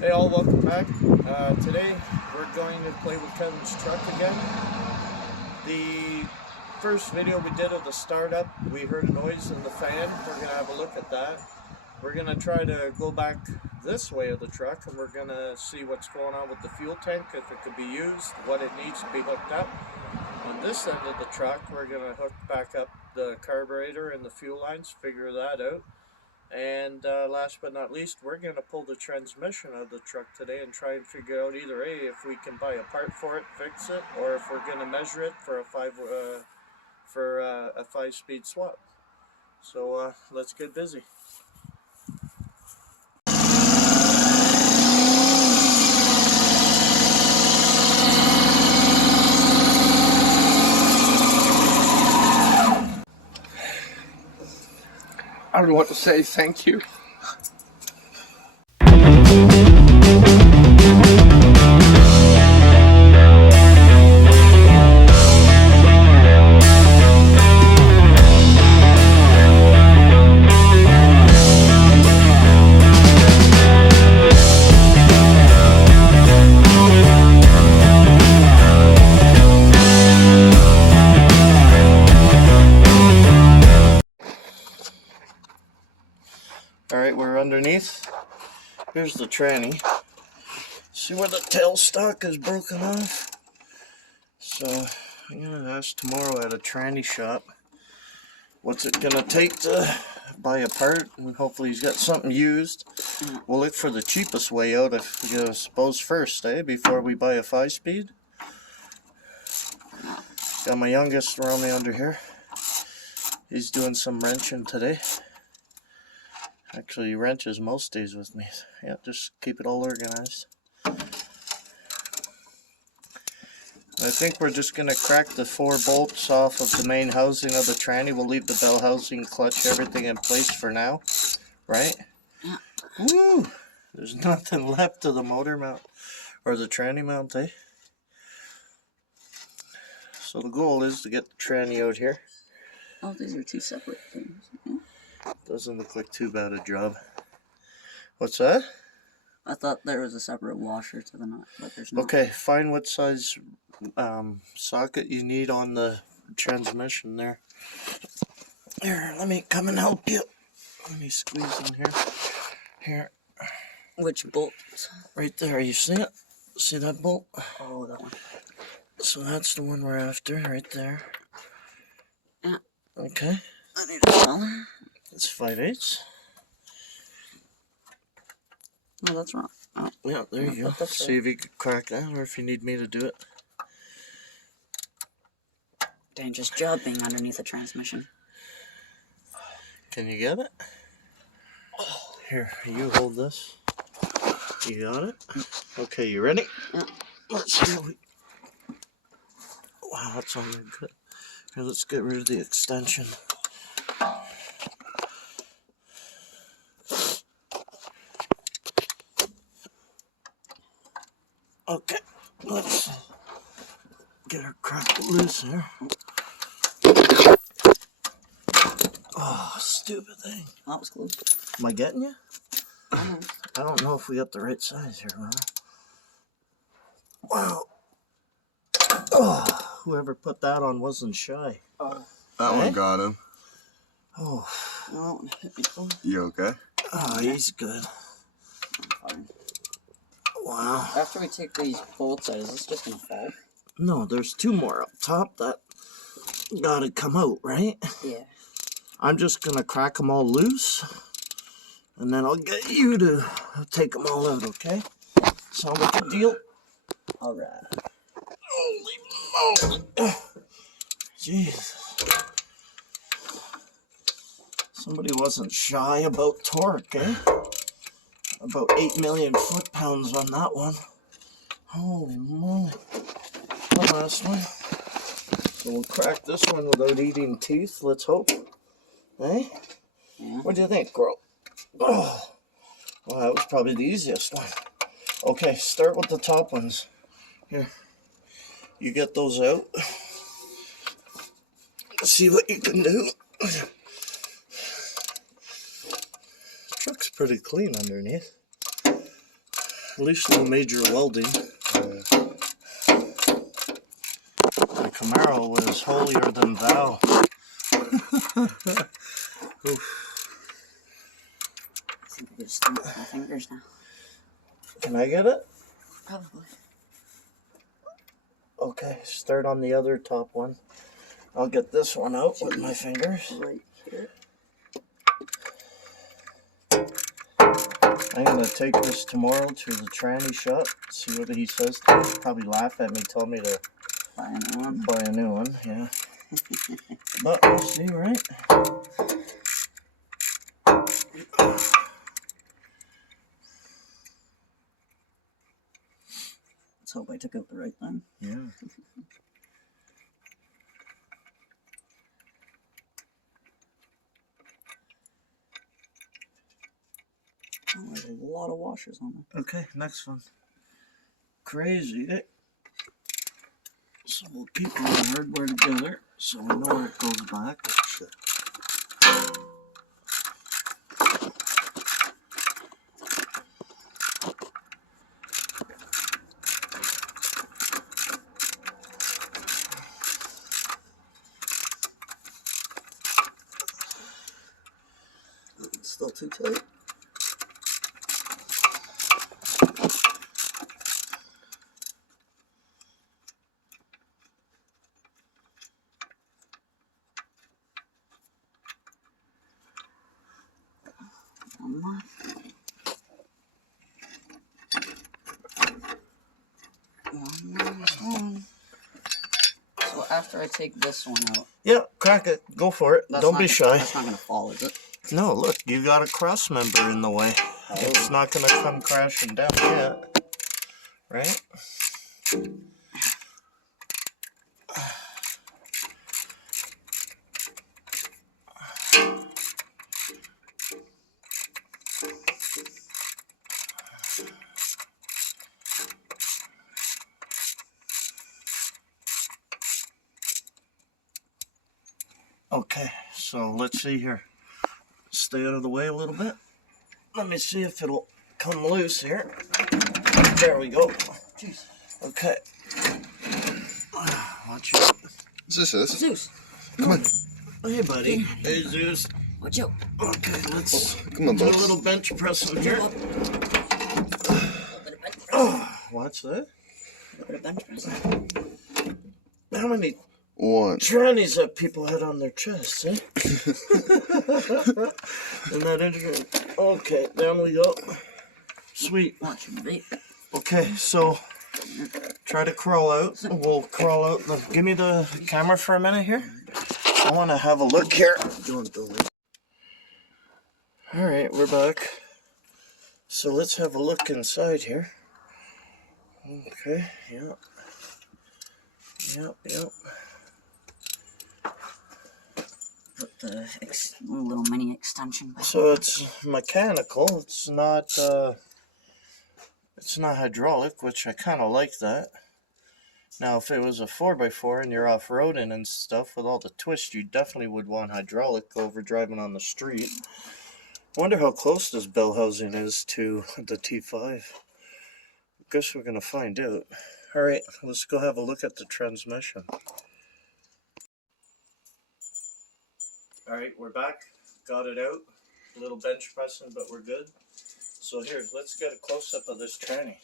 Hey all, welcome back. Today we're going to play with Kevin's truck again. The first video we did of the startup, we heard a noise in the fan. We're going to have a look at that. We're going to try to go back this way of the truck and we're going to see what's going on with the fuel tank, if it could be used, what it needs to be hooked up. On this end of the truck, we're going to hook back up the carburetor and the fuel lines, figure that out. And last but not least, we're going to pull the transmission of the truck today and try and figure out either A, if we can buy a part for it, fix it, or if we're going to measure it for a five-speed swap. So let's get busy. I don't know what to say, thank you. Alright, we're underneath. Here's the tranny. See where the tailstock is broken off? So I'm going to ask tomorrow at a tranny shop what's it going to take to buy a part, and hopefully he's got something used. We'll look for the cheapest way out, if you suppose, first, before we buy a 5-speed. Got my youngest around me under here. He's doing some wrenching today. Actually, he wrenches most days with me. Yeah, just keep it all organized. I think we're just going to crack the 4 bolts off of the main housing of the tranny. We'll leave the bell housing, clutch, everything in place for now. Right? Yeah. Woo! There's nothing left of the motor mount, or the tranny mount, So the goal is to get the tranny out here. Oh, these are two separate things. Doesn't look like too bad a job. What's that? I thought there was a separate washer to the nut, but there's not. Okay, find what size socket you need on the transmission there. Here, let me come and help you. Let me squeeze in here. Here. Which bolt? Right there, you see it? See that bolt? Oh, that one. So that's the one we're after, right there. Yeah. Okay. I need a smaller. It's 5/8. No, that's wrong. Oh. Yeah, there you go. See if you could crack that, or if you need me to do it. Dangerous job being underneath a transmission. Can you get it? Here, you hold this. You got it? Okay, you ready? Yeah. Let's see what we... Wow, that's all good. Here, let's get rid of the extension. Okay, let's get her cracked loose here. Oh, stupid thing. That was close. Am I getting you? Almost. I don't know if we got the right size here, man. Wow. Oh, whoever put that on wasn't shy. Oh. That one got him. Oh. No, that one hit me. Oh. You okay? Oh, he's good. I'm fine. Wow. After we take these bolts out, is this just gonna fall? No, there's 2 more up top that gotta come out, right? Yeah. I'm just gonna crack them all loose, and then I'll get you to take them all out, okay? Sound like a deal? Alright. Holy moly! Jesus. Somebody wasn't shy about torque, About 8 million foot-pounds on that one. Holy moly. One last one. So we'll crack this one without eating teeth, let's hope. Eh? Yeah. What do you think, girl? Oh, well, that was probably the easiest one. Okay, start with the top ones. Here. You get those out. See what you can do. Truck's pretty clean underneath. at least no major welding. The Camaro was holier than thou. Oof. I think I could stump with my fingers now. Can I get it? Probably. Okay, start on the other top one. I'll get this one out with my fingers. Right here. I'm gonna take this tomorrow to the tranny shop, see what he says to me. Probably laugh at me, tell me to Buy a new one. buy a new one, yeah. But we'll see, right? Let's hope I took out the right thing. Yeah. Oh, there's a lot of washers on there. Okay, next one. Crazy, eh? So we'll keep the hardware together so we know where it goes back. Shit. It's still too tight. One more. One. So after I take this one out, Yeah, crack it. Go for it. Don't be shy. That's not gonna fall, is it? No, look, you got a cross member in the way. Oh. It's not gonna come crashing down yet. Right? Okay, so let's see here. Stay out of the way a little bit. Let me see if it'll come loose here. There we go. Jeez. Okay. Watch out. What's this? Zeus. Come on. Hey, buddy. Hey, Zeus. Watch out. Okay, let's Come on, do a Bugs. little bench pressing here. Watch that. A little bit of bench press. How many One. trannies that people had on their chests, eh? Isn't that interesting? Okay, down we go. Sweet. Watch your bait. Okay, so try to crawl out. We'll crawl out. Give me the camera for a minute here. I want to have a look here. Alright, we're back. So let's have a look inside here. Okay, yep. Yep. Put the little mini extension back. So it's mechanical. It's not hydraulic, which I kind of like that. Now, if it was a 4x4 and you're off-roading and stuff with all the twists, you definitely would want hydraulic over driving on the street. I wonder how close this bell housing is to the T5. Guess we're gonna find out. Alright, let's go have a look at the transmission. Alright, we're back. Got it out. A little bench pressing, but we're good. So here, let's get a close-up of this tranny.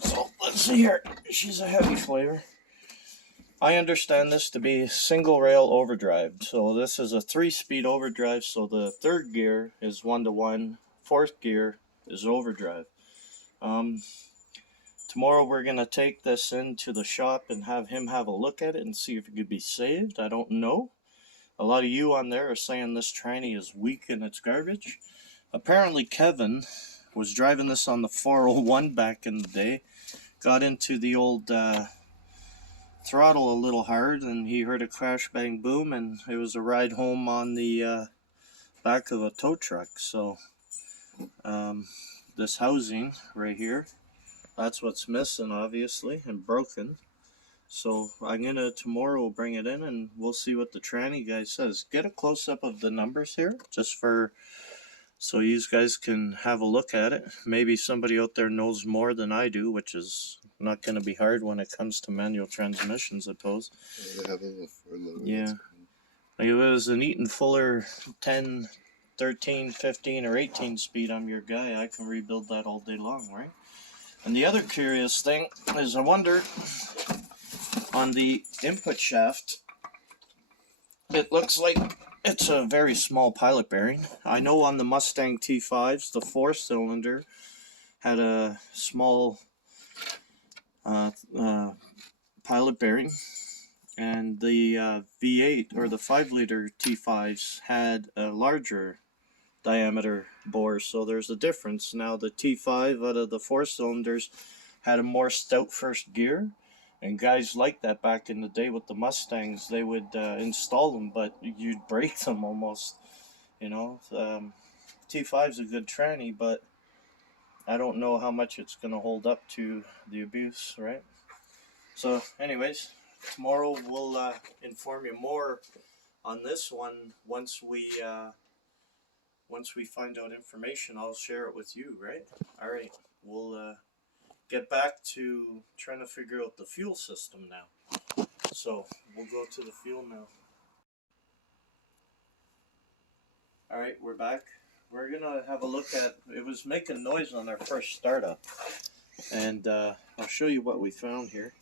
So, let's see here. She's a heavy flavor. I understand this to be single rail overdrive. So this is a 3-speed overdrive, so the third gear is 1-to-1. Fourth gear is overdrive. Tomorrow we're going to take this into the shop and have him have a look at it and see if it could be saved. I don't know. A lot of you on there are saying this tranny is weak and it's garbage. Apparently Kevin was driving this on the 401 back in the day. Got into the old throttle a little hard and he heard a crash bang boom and it was a ride home on the back of a tow truck. So this housing right here, that's what's missing obviously and broken. So I'm gonna tomorrow bring it in and we'll see what the tranny guy says. Get a close-up of the numbers here just for so you guys can have a look at it. Maybe somebody out there knows more than I do, which is not going to be hard when it comes to manual transmissions, I suppose. They have a little Ford logo. Yeah. Like if it was an Eaton Fuller 10, 13, 15, or 18 speed, I'm your guy. I can rebuild that all day long, right? And the other curious thing is I wonder, on the input shaft, it looks like it's a very small pilot bearing. I know on the Mustang T5s, the 4-cylinder had a small pilot bearing, and the V8 or the 5-liter T5s had a larger diameter bore, so there's a difference. Now the T5 out of the 4-cylinders had a more stout first gear, and guys like that back in the day with the Mustangs. They would install them, but you'd break them almost, you know. T5's a good tranny, but I don't know how much it's going to hold up to the abuse, right? So anyways, tomorrow we'll inform you more on this one. Once we find out information, I'll share it with you, right? All right, we'll get back to trying to figure out the fuel system now. So we'll go to the fuel now. All right, we're back. We're gonna have a look at, it was making noise on our first startup, and I'll show you what we found here.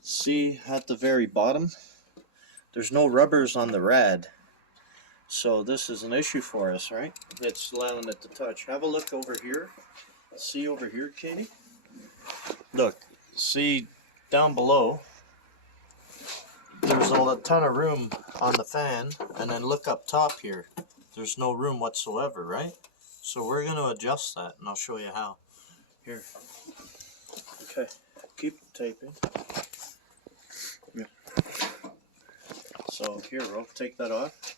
See at the very bottom, there's no rubbers on the rad. So this is an issue for us, right? It's allowing it to touch. Have a look over here. See over here, Katie? Look, see down below, there's a ton of room on the fan, and then look up top here. There's no room whatsoever, right? So we're going to adjust that, and I'll show you how. Here. Okay, keep taping. Yeah. So here, we'll take that off.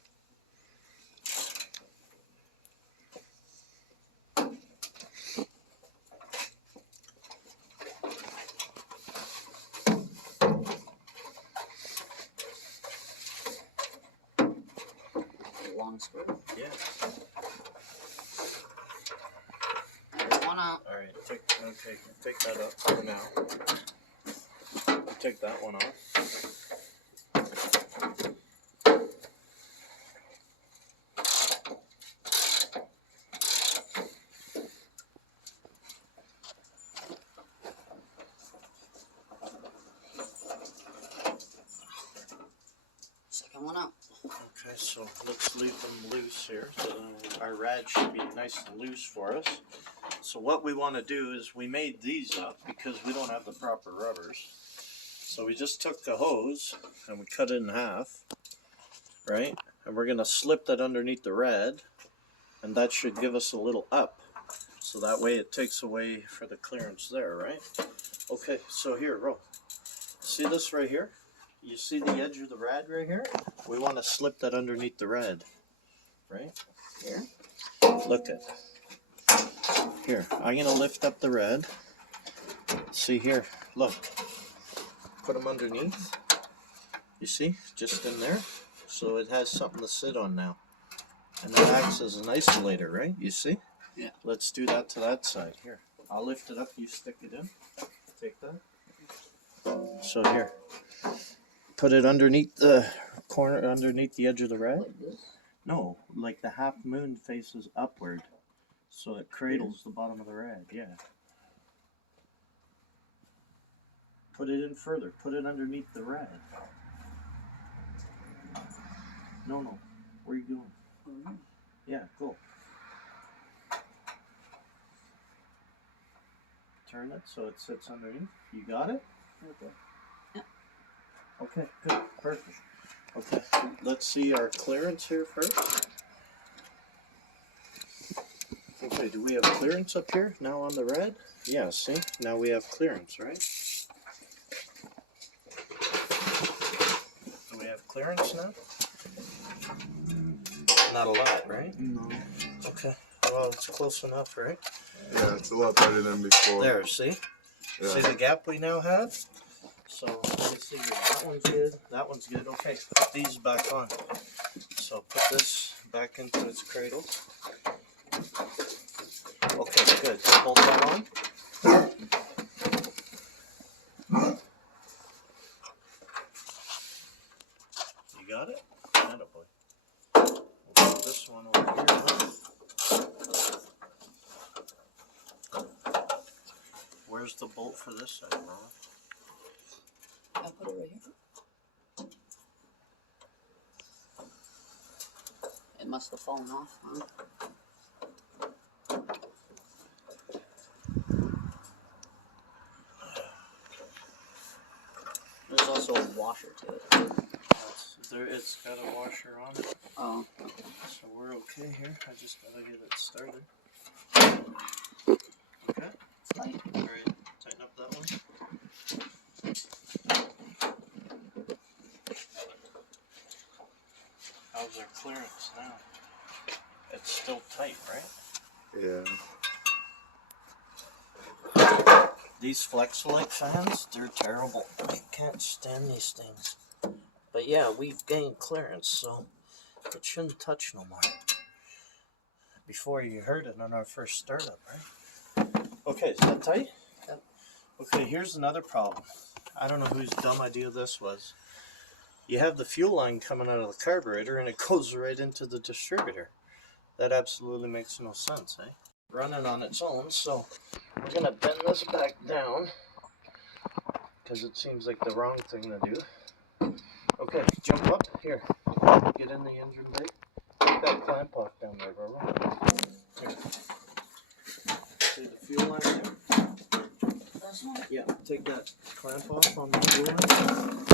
Long screw. Yeah. One out. All right. Take that up for now. Take that one off. Second one out. Okay, so let's leave them loose here. So our rad should be nice and loose for us. So what we want to do is, we made these up because we don't have the proper rubbers. So we just took the hose and we cut it in half, right? And we're going to slip that underneath the rad, and that should give us a little up. So that way it takes away for the clearance there, right? Okay, so here, roll. See this right here? You see the edge of the rad right here? We want to slip that underneath the rad, right? Here. Look at here. I'm going to lift up the rad. See here, look. Put them underneath. You see, just in there. So it has something to sit on now. And that acts as an isolator, right? You see? Yeah. Let's do that to that side. Here, I'll lift it up, you stick it in. Take that. So here. Put it underneath the corner, underneath the edge of the rad. Like this. No, like the half moon faces upward, so it cradles the bottom of the rad. Yeah. Put it in further. Put it underneath the rad. No. Where are you going? Yeah, go. Turn it so it sits underneath. You got it? Okay. Okay, good, perfect. Okay, let's see our clearance here first. Okay, do we have clearance up here now on the rad? Yeah, see? Now we have clearance, right? Do we have clearance now? Not a lot, right? No. Okay, well, it's close enough, right? Yeah, it's a lot better than before. There, see? Yeah. See the gap we now have? So, let's see here. That one's good. That one's good. Okay, put these back on. So, put this back into its cradle. Okay, so bolt that on. You got it? Attaboy. We'll put this one over here now. Where's the bolt for this side, Mama? I'll put it right here. It must have fallen off, huh? There's also a washer to it. It's got a washer on it. Oh. So we're okay here. I just gotta get it started. Okay. Tight. Alright, tighten up that one. How's our clearance now? It's still tight, right? Yeah. These Flexolite fans, they're terrible. I can't stand these things. But yeah, we've gained clearance, so it shouldn't touch no more. Before you heard it on our first startup, right? Okay, is that tight? Yep. Okay, here's another problem. I don't know whose dumb idea this was. You have the fuel line coming out of the carburetor and it goes right into the distributor. That absolutely makes no sense, eh? Running on its own, so we're gonna bend this back down because it seems like the wrong thing to do. Okay, jump up here. Get in the engine bay. Take that clamp off down there, bro. Here. See the fuel line there? Yeah, take that clamp off on the fuel line.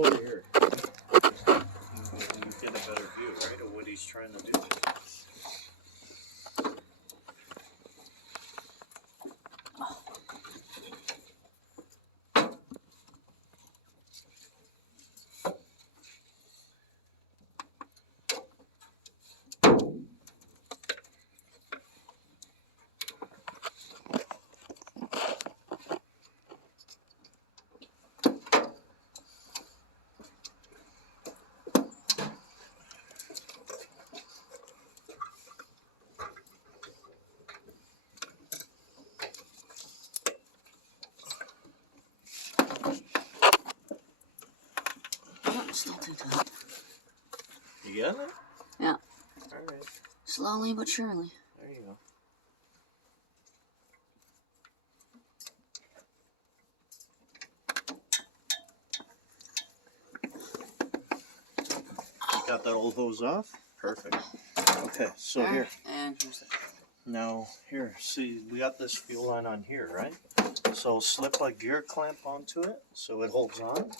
Over here. You get a better view, right, of what he's trying to do. Still too tight. You got it? Yeah. Alright. Slowly but surely. There you go. Got that old hose off? Perfect. Okay, so here. And here's the... Now, here, see, we got this fuel line on here, right? So slip a gear clamp onto it so it holds on.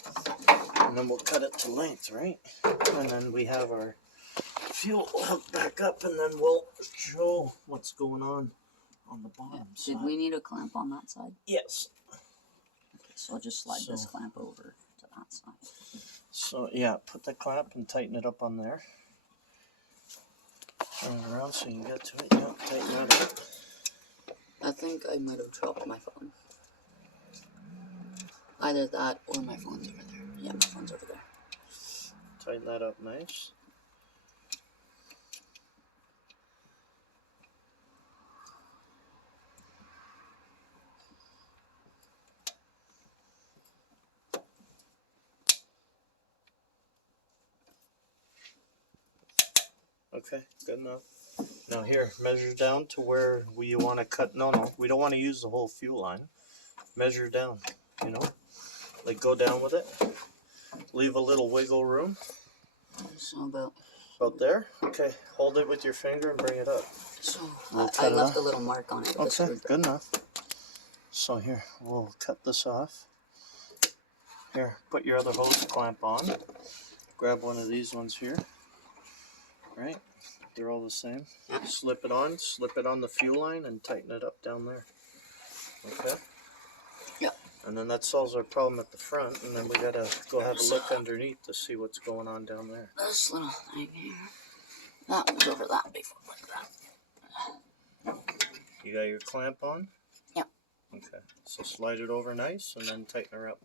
And then we'll cut it to length, right? And then we have our fuel hooked back up and then we'll show what's going on the bottom side. Did we need a clamp on that side? Yes. Okay, so I'll just slide this clamp over to that side. So, yeah, put the clamp and tighten it up on there. Turn it around so you can get to it. Yep, tighten that up. I think I might have dropped my phone. Either that or my phone's over there. Yeah, my phone's over there. Tighten that up nice. Okay, good enough. Now here, measure down to where we want to cut. No, we don't want to use the whole fuel line. Measure down, you know, like go down with it. Leave a little wiggle room. So about there. Okay, hold it with your finger and bring it up. So We'll I left a little mark on it. Okay, good enough. So here, we'll cut this off. Here, put your other hose clamp on. Grab one of these ones here. Right, they're all the same. Slip it on the fuel line and tighten it up down there. Okay? Yep. And then that solves our problem at the front, and then we gotta go have a look underneath to see what's going on down there. This little thing here. That was over that before, like that. You got your clamp on? Yep. Okay, so slide it over nice and then tighten her up.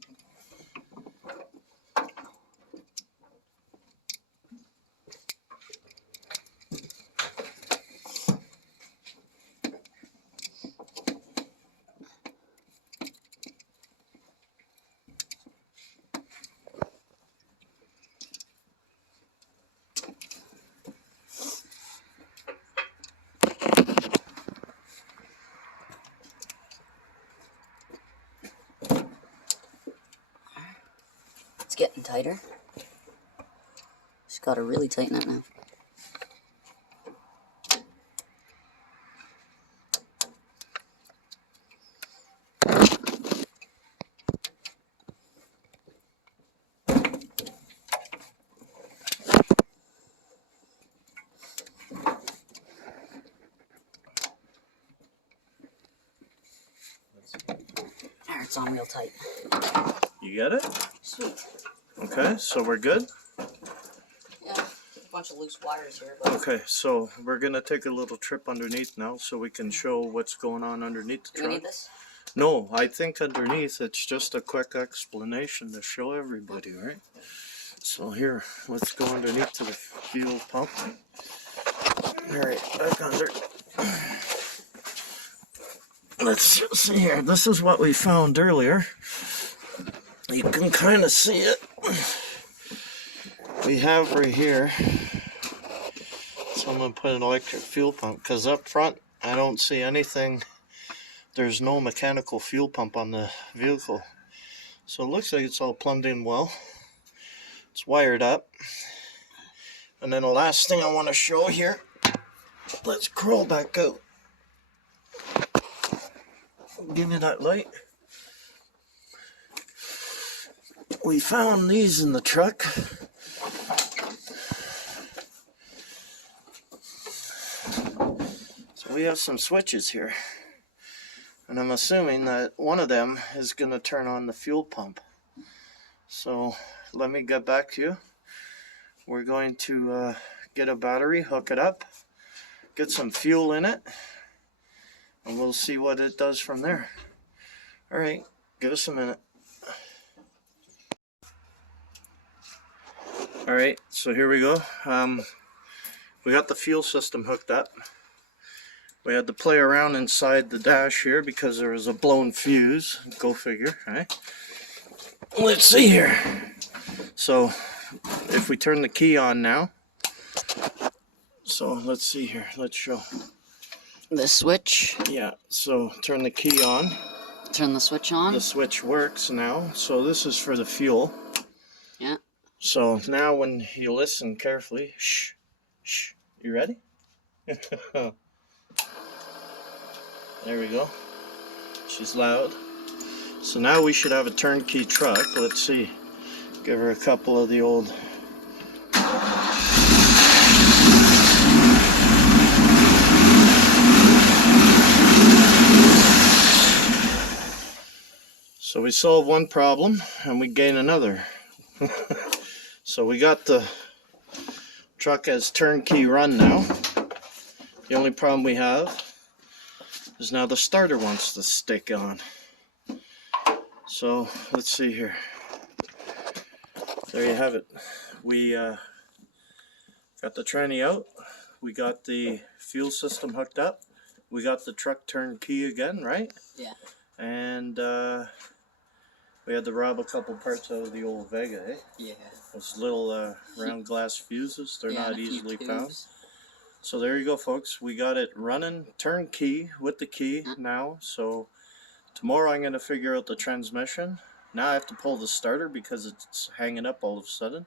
tighter. Just gotta really tighten it now. There, it's on real tight. You got it? Sweet. Okay, so we're good? Yeah, a bunch of loose wires here. But Okay, so we're gonna take a little trip underneath now so we can show what's going on underneath the do we truck. need this? No, I think underneath it's just a quick explanation to show everybody, right? So here, let's go underneath to the fuel pump. Alright, back under. Let's see here. This is what we found earlier. You can kind of see it. We have right here. So I'm going to put an electric fuel pump because up front I don't see anything. There's no mechanical fuel pump on the vehicle. So it looks like it's all plumbed in well. It's wired up. And then the last thing I want to show here. Let's crawl back out. Give me that light. We found these in the truck. So we have some switches here. And I'm assuming that one of them is going to turn on the fuel pump. So let me get back to you. We're going to get a battery, hook it up, get some fuel in it, and we'll see what it does from there. Alright, give us a minute. Alright, so here we go. We got the fuel system hooked up. We had to play around inside the dash here because there was a blown fuse. Go figure, right? Let's see here. So, if we turn the key on now. So, let's see here. Let's show. The switch. Yeah, so turn the key on. Turn the switch on. The switch works now. So, this is for the fuel. Yeah. So, now when you listen carefully. Shh. Shh. You ready? There we go. She's loud. So now we should have a turnkey truck. Let's see. Give her a couple of the old. So we solve one problem and we gain another. So we got the truck as turnkey run now. The only problem we have is now the starter wants to stick on. So let's see here. There you have it. We got the tranny out. We got the fuel system hooked up. We got the truck turnkey again, right? Yeah. And we had to rob a couple parts out of the old Vega, eh? Yeah. Those little round glass fuses, they're not easily found. Tubes. So there you go, folks. We got it running turnkey with the key now. So tomorrow I'm going to figure out the transmission. Now I have to pull the starter because it's hanging up all of a sudden.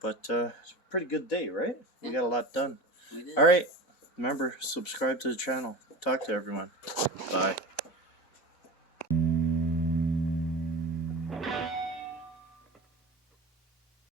But it's a pretty good day, right? We got a lot done. We did. All right. Remember, subscribe to the channel. Talk to everyone. Bye.